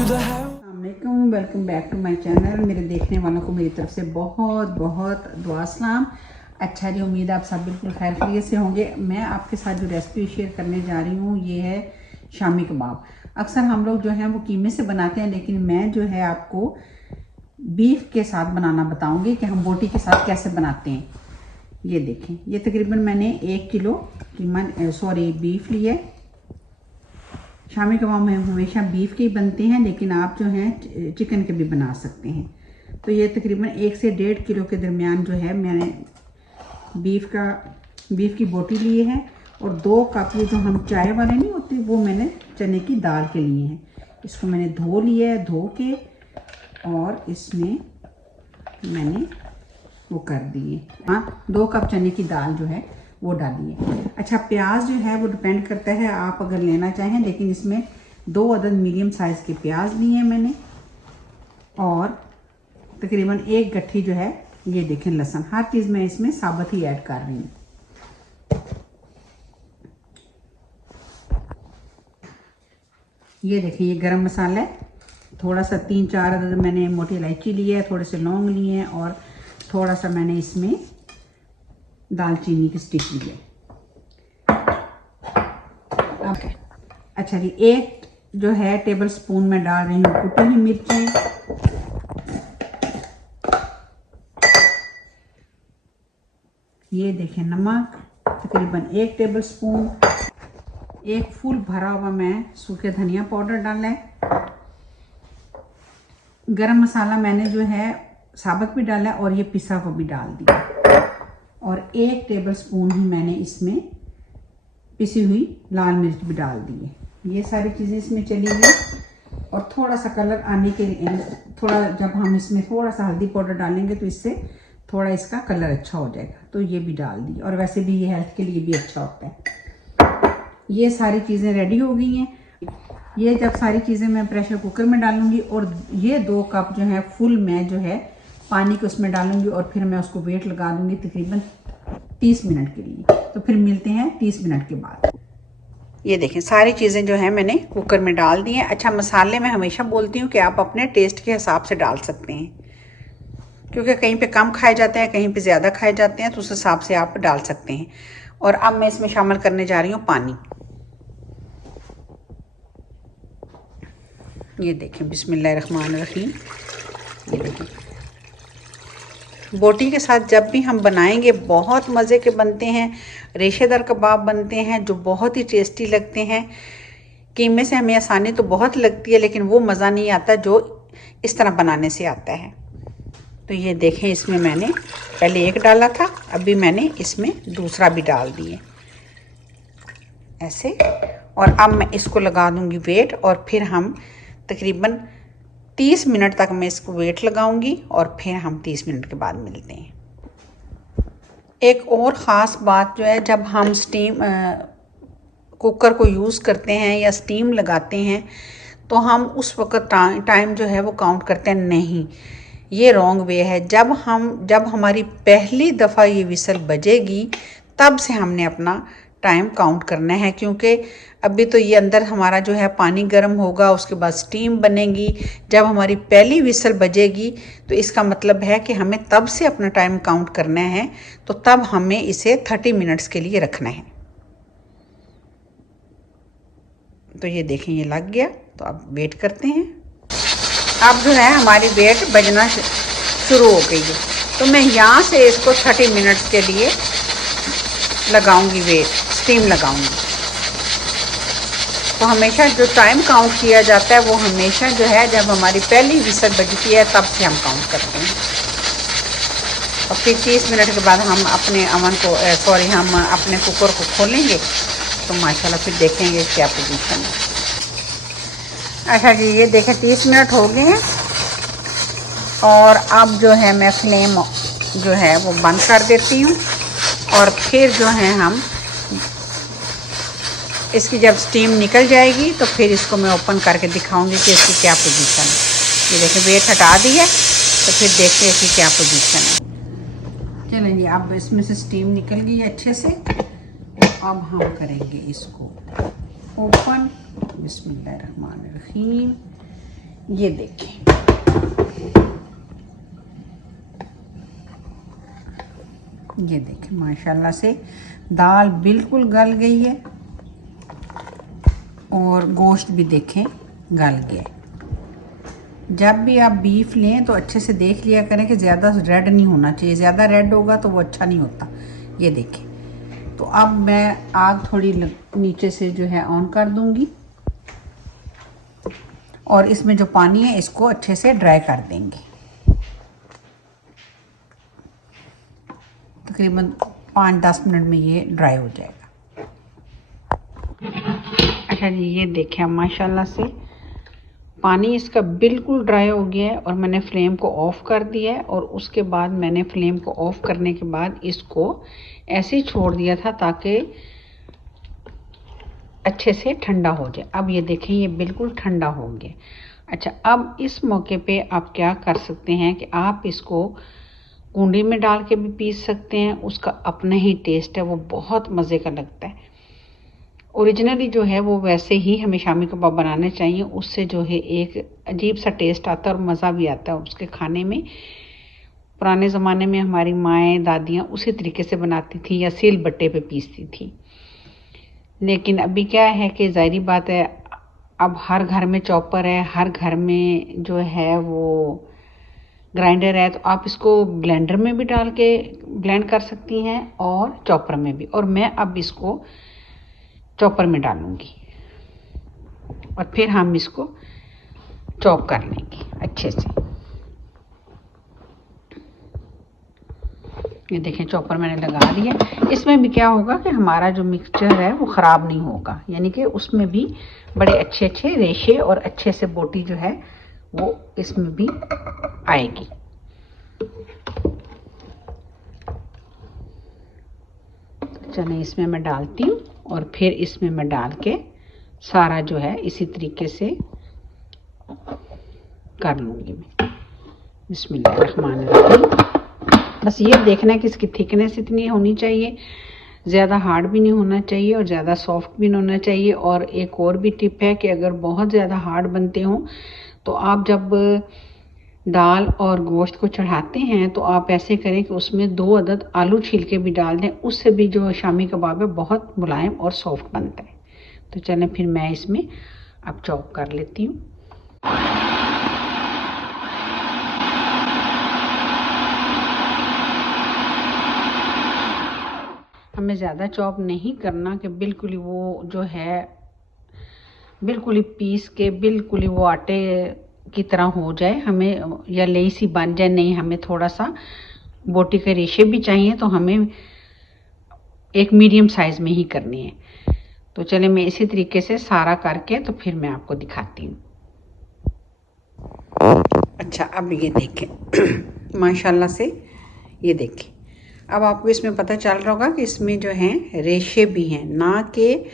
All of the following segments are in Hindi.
अस्सलामुअलैकुम, welcome back to my channel. मेरे देखने वालों को मेरी तरफ से बहुत बहुत दुआ सलाम। अच्छा जी, उम्मीद है आप सब बिल्कुल खैर खैरियत से होंगे। मैं आपके साथ जो रेसिपी शेयर करने जा रही हूँ ये है शामी कबाब। अक्सर हम लोग जो हैं वो कीमे से बनाते हैं, लेकिन मैं जो है आपको बीफ के साथ बनाना बताऊँगी कि हम बोटी के साथ कैसे बनाते हैं। ये देखें, ये तकरीबन मैंने 1 किलो बीफ लिया है। शामी कबाब में हमेशा बीफ के ही बनते हैं, लेकिन आप जो हैं चिकन के भी बना सकते हैं। तो ये तकरीबन 1 से 1.5 किलो के दरमियान जो है मैंने बीफ की बोटी ली है। और 2 कप ये जो हम चाय वाले नहीं होते वो मैंने चने की दाल के लिए हैं। इसको मैंने धो लिया है, धो के और इसमें मैंने वो कर दिए। हाँ, 2 कप चने की दाल जो है वो डालिए। अच्छा, प्याज जो है वो डिपेंड करता है आप अगर लेना चाहें, लेकिन इसमें 2 अदद मीडियम साइज़ के प्याज लिए हैं मैंने। और तकरीबन 1 गट्ठी जो है ये देखें लहसुन। हर चीज़ मैं इसमें साबुत ही ऐड कर रही हूँ। ये देखिए, ये गरम मसाला है। थोड़ा सा 3-4 अदद मैंने मोटी इलायची ली है, थोड़े से लौंग लिए हैं और थोड़ा सा मैंने इसमें दालचीनी की स्टिक ली है। ओके, अच्छा जी, 1 जो है टेबल स्पून में डाल रही हूँ कुटी हुई मिर्चें। ये देखें नमक तकरीबन 1 टेबल स्पून। 1 फुल भरा हुआ मैं सूखे धनिया पाउडर डाला है। गरम मसाला मैंने जो है साबुत भी डाला और ये पिसा हुआ भी डाल दिया। और 1 टेबल स्पून ही मैंने इसमें पिसी हुई लाल मिर्च भी डाल दी है। ये सारी चीज़ें इसमें चली गई। और थोड़ा सा कलर आने के लिए जब हम इसमें थोड़ा सा हल्दी पाउडर डालेंगे तो इससे थोड़ा इसका कलर अच्छा हो जाएगा, तो ये भी डाल दी। और वैसे भी ये हेल्थ के लिए भी अच्छा होता है। ये सारी चीज़ें रेडी हो गई हैं। ये जब सारी चीज़ें मैं प्रेशर कुकर में डालूंगी और ये 2 कप जो है फुल मैं जो है पानी को उसमें डालूंगी और फिर मैं उसको वेट लगा दूंगी तकरीबन 30 मिनट के लिए। तो फिर मिलते हैं 30 मिनट के बाद। ये देखें, सारी चीज़ें जो है मैंने कुकर में डाल दी हैं। अच्छा, मसाले मैं हमेशा बोलती हूँ कि आप अपने टेस्ट के हिसाब से डाल सकते हैं, क्योंकि कहीं पे कम खाए जाते हैं, कहीं पे ज़्यादा खाए जाते हैं, तो उस हिसाब से आप डाल सकते हैं। और अब मैं इसमें शामिल करने जा रही हूँ पानी। ये देखें, बिस्मिल्लाहिर्रहमानिर्रहीम। ये देखें, बोटी के साथ जब भी हम बनाएंगे बहुत मज़े के बनते हैं। रेशेदार कबाब बनते हैं जो बहुत ही टेस्टी लगते हैं। कीमे से हमें आसानी तो बहुत लगती है, लेकिन वो मज़ा नहीं आता जो इस तरह बनाने से आता है। तो ये देखें, इसमें मैंने पहले 1 डाला था, अभी मैंने इसमें दूसरा भी डाल दिए ऐसे। और अब मैं इसको लगा दूंगी वेट, और फिर हम तकरीबन 30 मिनट तक मैं इसको वेट लगाऊंगी और फिर हम 30 मिनट के बाद मिलते हैं। एक और ख़ास बात जो है, जब हम कुकर को यूज़ करते हैं या स्टीम लगाते हैं तो हम उस वक़्त टाइम जो है वो काउंट करते हैं नहीं। ये रॉन्ग वे है। जब हमारी पहली दफ़ा ये विसल बजेगी तब से हमने अपना टाइम काउंट करना है, क्योंकि अभी तो ये अंदर हमारा जो है पानी गर्म होगा, उसके बाद स्टीम बनेगी। जब हमारी पहली विसल बजेगी तो इसका मतलब है कि हमें तब से अपना टाइम काउंट करना है। तो तब हमें इसे 30 मिनट्स के लिए रखना है। तो ये देखें, ये लग गया। तो अब वेट करते हैं। अब जो है हमारी वेट बजना शुरू हो गई है, तो मैं यहाँ से इसको 30 मिनट्स के लिए लगाऊंगी वेट, स्टीम लगाऊंगी। तो हमेशा जो टाइम काउंट किया जाता है वो हमेशा जो है जब हमारी पहली विसल बजती है तब से हम काउंट करते हैं। और फिर 30 मिनट के बाद हम अपने हम अपने कुकर को खोलेंगे तो माशाल्लाह फिर देखेंगे क्या पोजीशन है। अच्छा जी, ये देखें 30 मिनट हो गए हैं और अब जो है मैं फ्लेम जो है वो बंद कर देती हूँ। और फिर जो है हम इसकी जब स्टीम निकल जाएगी तो फिर इसको मैं ओपन करके दिखाऊंगी कि इसकी क्या पोजीशन है। ये देखें, वेट हटा दी है, तो फिर देखते हैं इसकी क्या पोजीशन है। चलें जी, अब इसमें से स्टीम निकल गई है अच्छे से। अब हम करेंगे इसको ओपन। बिस्मिल्लाहिर्रहमानिर्रहीम। ये देखें, ये देखें माशाल्लाह से दाल बिल्कुल गल गई है और गोश्त भी देखें गल गया है। जब भी आप बीफ लें तो अच्छे से देख लिया करें कि ज़्यादा रेड नहीं होना चाहिए, ज़्यादा रेड होगा तो वो अच्छा नहीं होता। ये देखें, तो अब मैं आग थोड़ी नीचे से जो है ऑन कर दूंगी और इसमें जो पानी है इसको अच्छे से ड्राई कर देंगे। तकरीबन 5-10 मिनट में ये ड्राई हो जाएगा। अच्छा जी, ये देखें माशाल्लाह से पानी इसका बिल्कुल ड्राई हो गया है और मैंने फ्लेम को ऑफ़ कर दिया है। और उसके बाद मैंने फ्लेम को ऑफ़ करने के बाद इसको ऐसे ही छोड़ दिया था ताकि अच्छे से ठंडा हो जाए। अब ये देखें, ये बिल्कुल ठंडा हो गया। अच्छा, अब इस मौके पे आप क्या कर सकते हैं कि आप इसको कूंडी में डाल के भी पीस सकते हैं। उसका अपना ही टेस्ट है, वो बहुत मज़े का लगता है। ओरिजिनली जो है वो वैसे ही हमें शामी कबाब बनाने चाहिए, उससे जो है एक अजीब सा टेस्ट आता है और मज़ा भी आता है उसके खाने में। पुराने ज़माने में हमारी माएँ दादियाँ उसी तरीके से बनाती थी या सील बट्टे पे पीसती थी। लेकिन अभी क्या है कि ज़ाहिरी बात है, अब हर घर में चॉपर है, हर घर में जो है वो ग्राइंडर है, तो आप इसको ब्लेंडर में भी डाल के ब्लेंड कर सकती हैं और चॉपर में भी। और मैं अब इसको चॉपर में डालूंगी और फिर हम इसको चॉप कर लेंगे अच्छे से। ये देखें, चॉपर मैंने लगा दिया। इसमें भी क्या होगा कि हमारा जो मिक्सचर है वो ख़राब नहीं होगा, यानी कि उसमें भी बड़े अच्छे अच्छे रेशे और अच्छे से बोटी जो है वो इसमें भी आएगी। चलें, इसमें मैं डालती हूँ और फिर इसमें मैं डाल के सारा जो है इसी तरीके से कर लूँगी मैं। बिस्मिल्लाहिर्रहमानिर्रहीम। बस ये देखना है कि इसकी थिकनेस इतनी होनी चाहिए, ज़्यादा हार्ड भी नहीं होना चाहिए और ज़्यादा सॉफ्ट भी नहीं होना चाहिए। और एक और भी टिप है कि अगर बहुत ज़्यादा हार्ड बनते हों तो आप जब दाल और गोश्त को चढ़ाते हैं तो आप ऐसे करें कि उसमें 2 अदद आलू छील के भी डाल दें, उससे भी जो शामी कबाब है बहुत मुलायम और सॉफ्ट बनता है। तो चलें, फिर मैं इसमें अब चॉप कर लेती हूँ। हमें ज़्यादा चॉप नहीं करना कि बिल्कुल ही वो जो है बिल्कुल ही पीस के बिल्कुल ही वो आटे की तरह हो जाए हमें, या लेई सी बन जाए। नहीं, हमें थोड़ा सा बोटी के रेशे भी चाहिए, तो हमें एक मीडियम साइज़ में ही करनी है। तो चले, मैं इसी तरीके से सारा करके तो फिर मैं आपको दिखाती हूँ। अच्छा, अब ये देखें माशाल्लाह से, ये देखें, अब आपको इसमें पता चल रहा होगा कि इसमें जो हैं रेशे भी हैं, ना कि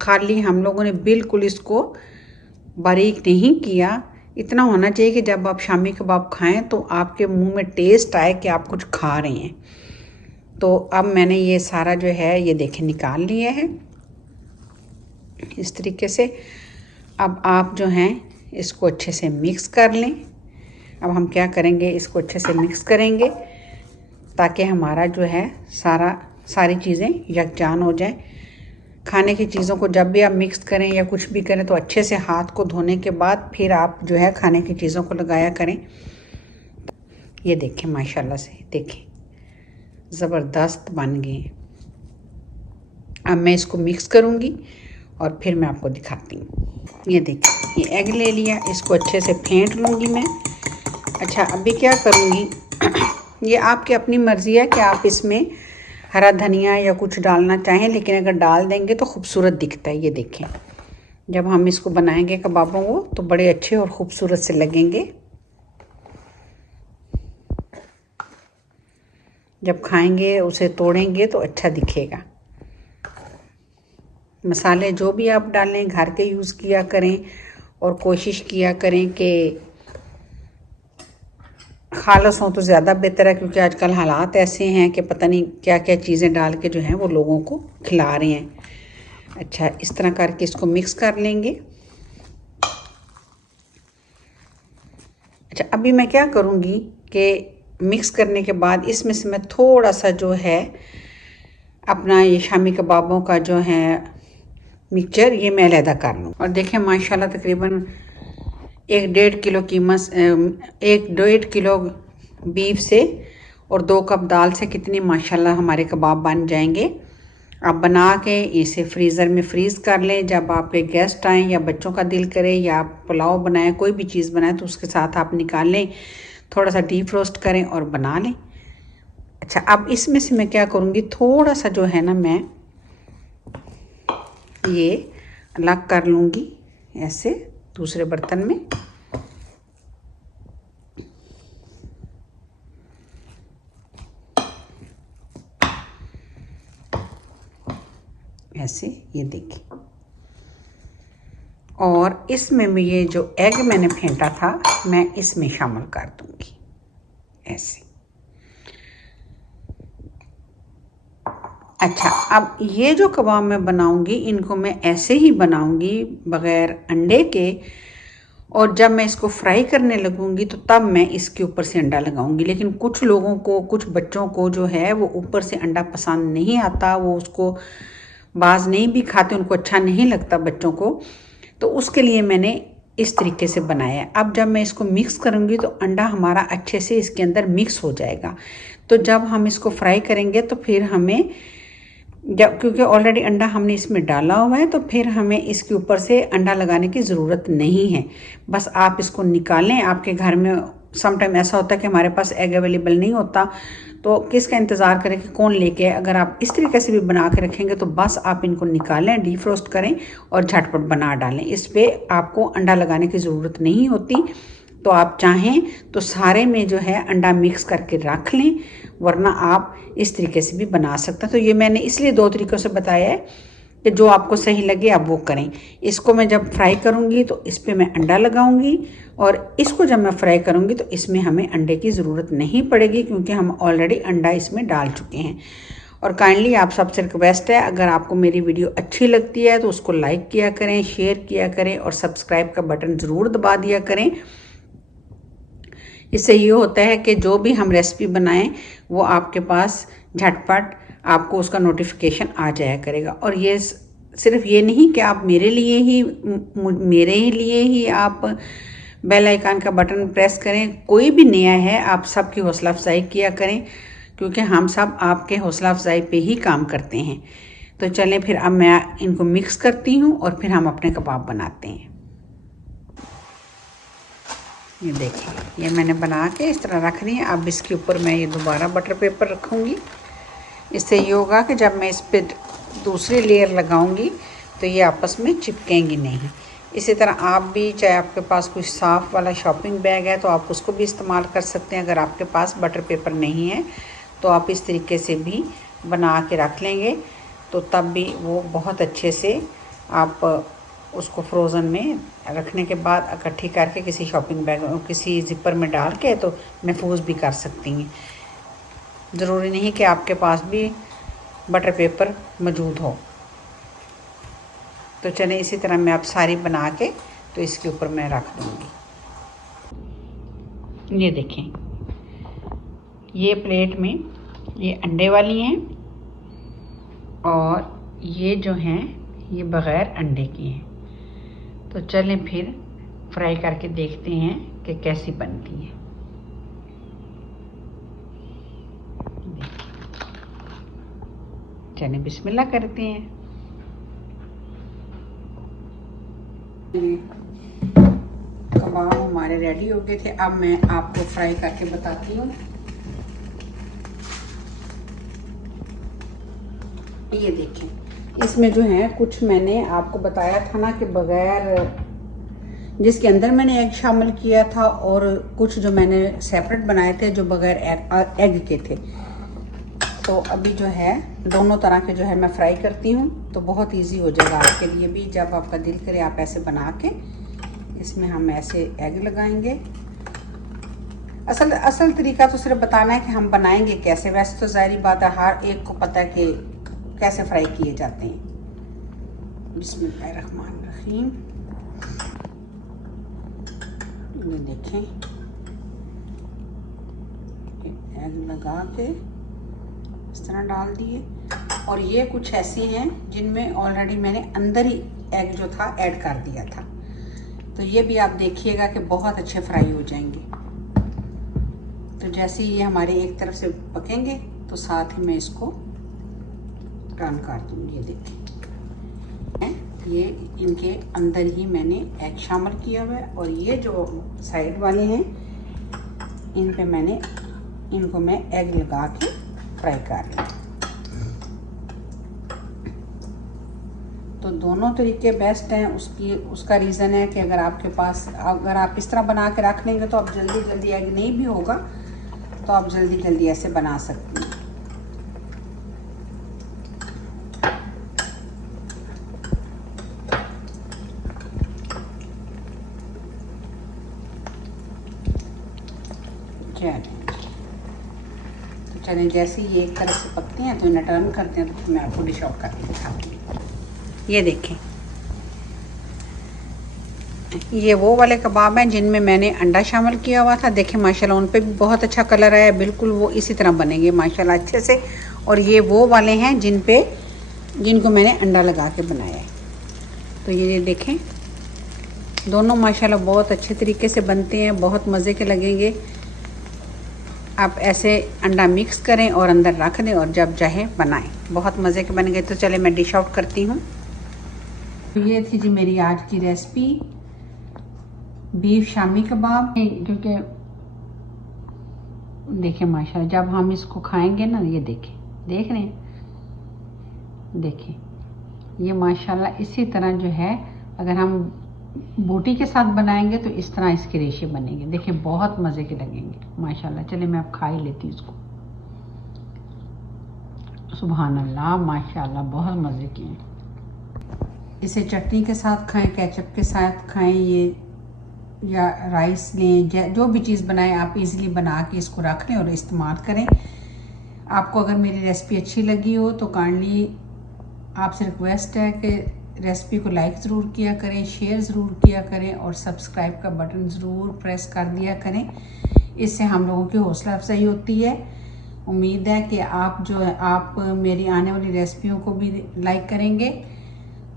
खाली हम लोगों ने बिल्कुल इसको बारीक नहीं किया। इतना होना चाहिए कि जब आप शामी कबाब खाएं तो आपके मुंह में टेस्ट आए कि आप कुछ खा रहे हैं। तो अब मैंने ये सारा जो है ये देखें निकाल लिया है इस तरीके से। अब आप जो हैं इसको अच्छे से मिक्स कर लें। अब हम क्या करेंगे, इसको अच्छे से मिक्स करेंगे ताकि हमारा जो है सारी चीज़ें यकजान हो जाए। खाने की चीज़ों को जब भी आप मिक्स करें या कुछ भी करें तो अच्छे से हाथ को धोने के बाद फिर आप जो है खाने की चीज़ों को लगाया करें। ये देखें माशाल्लाह से, देखें ज़बरदस्त बन गए। अब मैं इसको मिक्स करूँगी और फिर मैं आपको दिखाती हूँ। ये देखें, ये एग ले लिया, इसको अच्छे से फेंट लूँगी मैं। अच्छा, अभी क्या करूँगी, ये आपकी अपनी मर्ज़ी है कि आप इसमें हरा धनिया या कुछ डालना चाहें, लेकिन अगर डाल देंगे तो खूबसूरत दिखता है। ये देखें, जब हम इसको बनाएंगे कबाबों को तो बड़े अच्छे और ख़ूबसूरत से लगेंगे। जब खाएंगे उसे तोड़ेंगे तो अच्छा दिखेगा। मसाले जो भी आप डालें घर के यूज़ किया करें और कोशिश किया करें कि खालस हों तो ज़्यादा बेहतर है, क्योंकि आजकल हालात ऐसे हैं कि पता नहीं क्या क्या चीज़ें डाल के जो हैं वो लोगों को खिला रहे हैं। अच्छा, इस तरह करके इसको मिक्स कर लेंगे। अच्छा, अभी मैं क्या करूँगी कि मिक्स करने के बाद इसमें से मैं थोड़ा सा जो है अपना ये शामी कबाबों का जो है मिक्सचर ये मैं अलहदा कर लूँ। और देखें माशाल्लाह तकरीबन 1-1.5 किलो कीमत 1-1.5 किलो बीफ से और 2 कप दाल से कितनी माशाल्लाह हमारे कबाब बन जाएंगे। आप बना के इसे फ्रीज़र में फ्रीज़ कर लें। जब आपके गेस्ट आएँ या बच्चों का दिल करे या आप पुलाव बनाएं, कोई भी चीज़ बनाएं, तो उसके साथ आप निकाल लें, थोड़ा सा डीप रोस्ट करें और बना लें। अच्छा, अब इसमें से मैं क्या करूँगी, थोड़ा सा जो है ना मैं ये अलग कर लूँगी ऐसे दूसरे बर्तन में। ऐसे ये देखिए। और इसमें मैं ये जो एग मैंने फेंटा था मैं इसमें शामिल कर दूँगी ऐसे। अच्छा, अब ये जो कबाब मैं बनाऊंगी इनको मैं ऐसे ही बनाऊंगी बग़ैर अंडे के। और जब मैं इसको फ्राई करने लगूंगी तो तब मैं इसके ऊपर से अंडा लगाऊंगी। लेकिन कुछ लोगों को, कुछ बच्चों को जो है वो ऊपर से अंडा पसंद नहीं आता, वो उसको बाज नहीं भी खाते, उनको अच्छा नहीं लगता बच्चों को। तो उसके लिए मैंने इस तरीके से बनाया है। अब जब मैं इसको मिक्स करूँगी तो अंडा हमारा अच्छे से इसके अंदर मिक्स हो जाएगा। तो जब हम इसको फ्राई करेंगे तो फिर हमें जब, क्योंकि ऑलरेडी अंडा हमने इसमें डाला हुआ है, तो फिर हमें इसके ऊपर से अंडा लगाने की ज़रूरत नहीं है। बस आप इसको निकालें। आपके घर में सम टाइम ऐसा होता है कि हमारे पास एग अवेलेबल नहीं होता, तो किसका इंतज़ार करें कि कौन लेके आए। अगर आप इस तरीके से भी बना के रखेंगे तो बस आप इनको निकालें, डीफ्रोस्ट करें और झटपट बना डालें। इस पर आपको अंडा लगाने की ज़रूरत नहीं होती। तो आप चाहें तो सारे में जो है अंडा मिक्स करके रख लें, वरना आप इस तरीके से भी बना सकते हैं। तो ये मैंने इसलिए 2 तरीक़ों से बताया है कि जो आपको सही लगे आप वो करें। इसको मैं जब फ्राई करूँगी तो इस पर मैं अंडा लगाऊंगी, और इसको जब मैं फ्राई करूँगी तो इसमें हमें अंडे की ज़रूरत नहीं पड़ेगी, क्योंकि हम ऑलरेडी अंडा इसमें डाल चुके हैं। और काइंडली आप सबसे रिक्वेस्ट है, अगर आपको मेरी वीडियो अच्छी लगती है तो उसको लाइक किया करें, शेयर किया करें और सब्सक्राइब का बटन ज़रूर दबा दिया करें। इससे ये होता है कि जो भी हम रेसिपी बनाएं वो आपके पास झटपट आपको उसका नोटिफिकेशन आ जाया करेगा। और ये सिर्फ ये नहीं कि आप मेरे लिए ही आप बेल आइकन का बटन प्रेस करें। कोई भी नया है आप सबकी हौसला अफजाई किया करें, क्योंकि हम सब आपके हौसला अफजाई पे ही काम करते हैं। तो चलें फिर अब मैं इनको मिक्स करती हूँ और फिर हम अपने कबाब बनाते हैं। ये देखिए, ये मैंने बना के इस तरह रख दी है। अब इसके ऊपर मैं ये दोबारा बटर पेपर रखूँगी। इससे ये होगा कि जब मैं इस पर दूसरी लेयर लगाऊंगी तो ये आपस में चिपकेंगी नहीं। इसी तरह आप भी, चाहे आपके पास कोई साफ़ वाला शॉपिंग बैग है तो आप उसको भी इस्तेमाल कर सकते हैं। अगर आपके पास बटर पेपर नहीं है तो आप इस तरीके से भी बना के रख लेंगे, तो तब भी वो बहुत अच्छे से आप उसको फ्रोज़न में रखने के बाद इकट्ठी करके किसी शॉपिंग बैग, किसी ज़िपर में डाल के तो महफूज भी कर सकती हैं। ज़रूरी नहीं कि आपके पास भी बटर पेपर मौजूद हो। तो चलें, इसी तरह मैं अब सारी बना के तो इसके ऊपर मैं रख दूँगी। ये देखें, ये प्लेट में ये अंडे वाली हैं और ये जो हैं ये बग़ैर अंडे की हैं। तो चलें फिर फ्राई करके देखते हैं कि कैसी बनती है। चलें बिस्मिल्लाह करते हैं। कबाब हमारे रेडी हो गए थे। अब मैं आपको फ्राई करके बताती हूँ। ये देखें, इसमें जो है कुछ मैंने आपको बताया था ना कि बगैर, जिसके अंदर मैंने एग शामिल किया था, और कुछ जो मैंने सेपरेट बनाए थे जो बगैर एग के थे। तो अभी जो है दोनों तरह के जो है मैं फ्राई करती हूँ, तो बहुत इजी हो जाएगा आपके लिए भी। जब आपका दिल करे आप ऐसे बना के इसमें हम ऐसे एग लगाएंगे। असल तरीका तो सिर्फ बताना है कि हम बनाएंगे कैसे। वैसे तो ज़ाहिर बात है हर एक को पता है कि कैसे फ्राई किए जाते हैं। बिस्मिल्लाहिर्रहमानिर्रहीम। ये देखें, लगा के इस तरह डाल दिए। और ये कुछ ऐसी हैं जिनमें ऑलरेडी मैंने अंदर ही एग जो था ऐड कर दिया था, तो ये भी आप देखिएगा कि बहुत अच्छे फ्राई हो जाएंगे। तो जैसे ही ये हमारे एक तरफ से पकेंगे तो साथ ही मैं इसको टर्न कर दूँगी। ये देखें, ये इनके अंदर ही मैंने एग शामिल किया हुआ है, और ये जो साइड वाले हैं इन पे मैंने इनको मैं एग लगा के फ्राई कर रही हूँ। तो दोनों तरीके बेस्ट हैं। उसका रीज़न है कि अगर आपके पास, अगर आप इस तरह बना के रख लेंगे तो आप जल्दी जल्दी एग नहीं भी होगा तो आप जल्दी जल्दी ऐसे बना सकते हैं। तो चलें, जैसे ये एक तरफ से पकते हैं तो इन्हें टर्न करते हैं, तो फिर मैं आपको डिश आउट करके दिखाती हूँ। ये देखें, ये वो वाले कबाब हैं जिनमें मैंने अंडा शामिल किया हुआ था। देखें माशाल्लाह उन पे भी बहुत अच्छा कलर आया, बिल्कुल वो इसी तरह बनेंगे माशाल्लाह अच्छे से। और ये वो वाले हैं जिनको मैंने अंडा लगा के बनाया है। तो ये देखें, दोनों माशाल्लाह बहुत अच्छे तरीके से बनते हैं, बहुत मज़े के लगेंगे। आप ऐसे अंडा मिक्स करें और अंदर रख दें और जब चाहे बनाएं, बहुत मज़े के बन गए। तो चले मैं डिश आउट करती हूँ। तो ये थी जी मेरी आज की रेसिपी, बीफ शामी कबाब। क्योंकि देखें माशाल्लाह जब हम इसको खाएंगे ना, ये देखें, देख रहे हैं, देखें ये माशाल्लाह इसी तरह जो है, अगर हम बोटी के साथ बनाएंगे तो इस तरह इसके रेशे बनेंगे। देखें बहुत मज़े के लगेंगे माशाल्लाह। चले मैं अब खा ही लेती हूँ इसको। सुभान अल्लाह, माशाल्लाह बहुत मज़े के हैं। इसे चटनी के साथ खाएं, केचप के साथ खाएं, ये या राइस लें, जो भी चीज़ बनाएं आप इजीली बना के इसको रख लें और इस्तेमाल करें। आपको अगर मेरी रेसिपी अच्छी लगी हो तो काइंडली आपसे रिक्वेस्ट है कि रेसिपी को लाइक ज़रूर किया करें, शेयर ज़रूर किया करें और सब्सक्राइब का बटन ज़रूर प्रेस कर दिया करें। इससे हम लोगों की हौसला अफजाई होती है। उम्मीद है कि आप मेरी आने वाली रेसिपियों को भी लाइक करेंगे।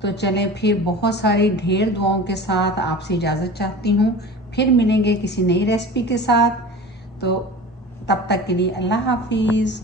तो चलें फिर, बहुत सारी ढेर दुआओं के साथ आपसे इजाज़त चाहती हूँ। फिर मिलेंगे किसी नई रेसिपी के साथ। तो तब तक के लिए अल्लाह हाफिज़।